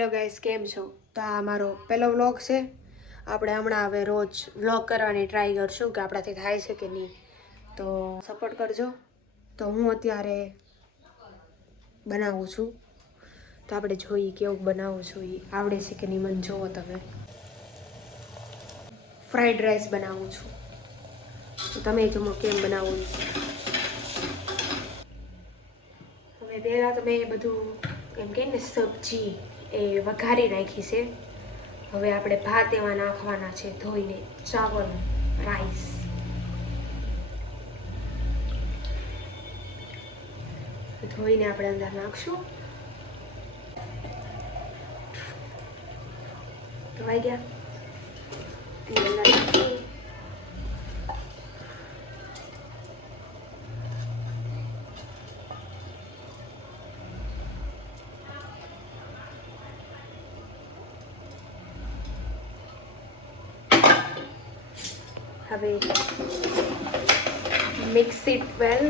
Hello guys, કેમ છો? તો આ મારો પહેલો વ્લોગ છે. આપણે હમણાં હવે રોજ વ્લોગ કરવાની ટ્રાય કરશું કે આપણાથી થાય છે કે નહીં, તો સપોર્ટ કરજો. તો હું અત્યારે બનાવું છું, તો આપણે જોઈએ કેવું બનાવું છું, એ આવડે છે કે નહીં મને જોવો તમે. ફ્રાઈડ રાઈસ બનાવું છું, તો તમે જુઓ કેમ બનાવું. હવે પહેલાં તો મેં બધું એમ કે ને સબ્જી એ વઘારી નાખી છે. હવે આપણે ભાત એમાં નાખવાના છે ધોઈને, ચાવલ, રાઈસ. ધોઈને આપણે અંદર નાખશું. ધોવાઈ ગયા અંદર નાખશું. હવે મિક્સ ઇટ વેલ.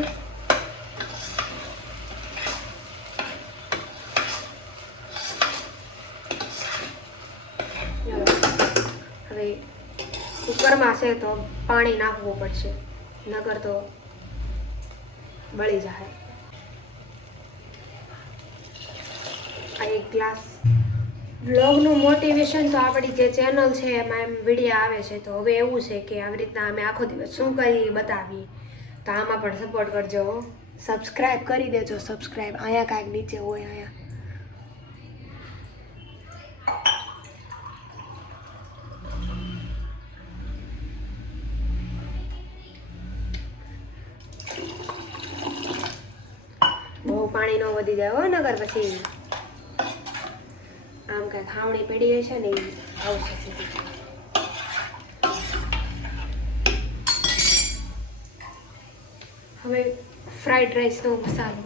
હવે કુકરમાં છે તો પાણી નાખવું પડશે, નકર તો બળી જાય. આ એક ગ્લાસ. વ્લોગનું મોટિવેશન તો આપણી જે ચેનલ છે એમાં એમ વિડીયો આવે છે, તો હવે એવું છે કે આવી રીતના અમે આખો દિવસ શું કરી બતાવીએ, તો આમાં પણ સપોર્ટ કરજો. સબસ્ક્રાઈબ કરી દેજો. સબસ્ક્રાઈબ અહીંયા કાંઈક નીચે હોય, અહીંયા. બહુ પાણી ન વધી જાય હો, નગર પછી આમ કાંઈ ખાવણી પડી હશે ને એ આવશે સીધી. હવે ફ્રાઈડ રાઈસનો મસાલો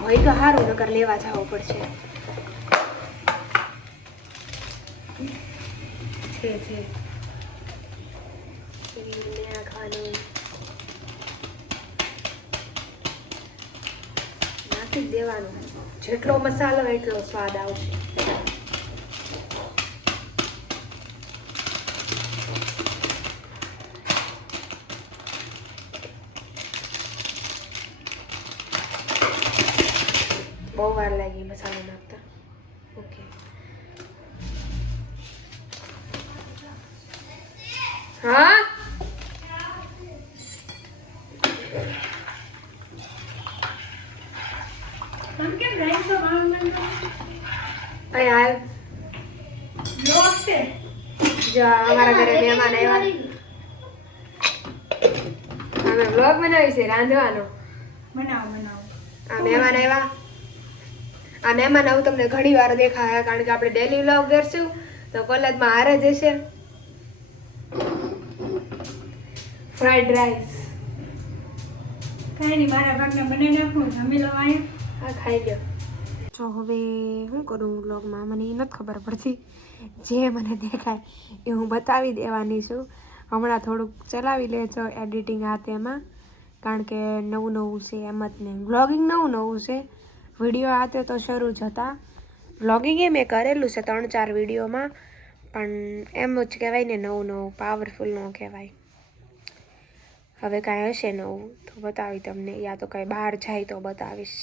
હોય તો સારું, નકર લેવા જવું પડશે. છે નાખવાનું, નાખી જ દેવાનું. જેટલો મસાલો એટલો સ્વાદ આવશે. બહુ વાર લાગી મસાલો નાખતા. ઓકે, હા અમારા ઘરે મહેમાન આવ્યા. અમે વ્લોગ બનાવી છે, રાંધવાનો. આ મહેમાન આવ્યા. આ મહેમાન આવું તમને ઘણી વાર દેખાય, કારણ કે આપણે ડેલી વ્લોગ કરશું તો કોલેજમાં હારે જ હશે. ફ્રાઈડ રાઈસ કાંઈ નહીં, મારા ભાગને બનાવી નાખું, જમી લો. અહીંયા હા, ખાઈ ગયો. જો હવે શું કરું વ્લોગમાં મને એ નથી ખબર પડતી. જે મને દેખાય એ હું બતાવી દેવાની છું. હમણાં થોડુંક ચલાવી લેજો એડિટિંગ આ તેમાં, કારણ કે નવું નવું છે એમ જ નહીં. વ્લોગિંગ નવું છે, વિડીયો આતે તો શરૂ જ હતા. વ્લોગિંગ એ મેં કરેલું છે 3-4 વિડીયોમાં, પણ એમ જ કહેવાય ને નવું પાવરફુલ ન કહેવાય. હવે કાંઈ હશે નવું તો બતાવી તમને, યા તો કાંઈ બહાર જાય તો બતાવીશ.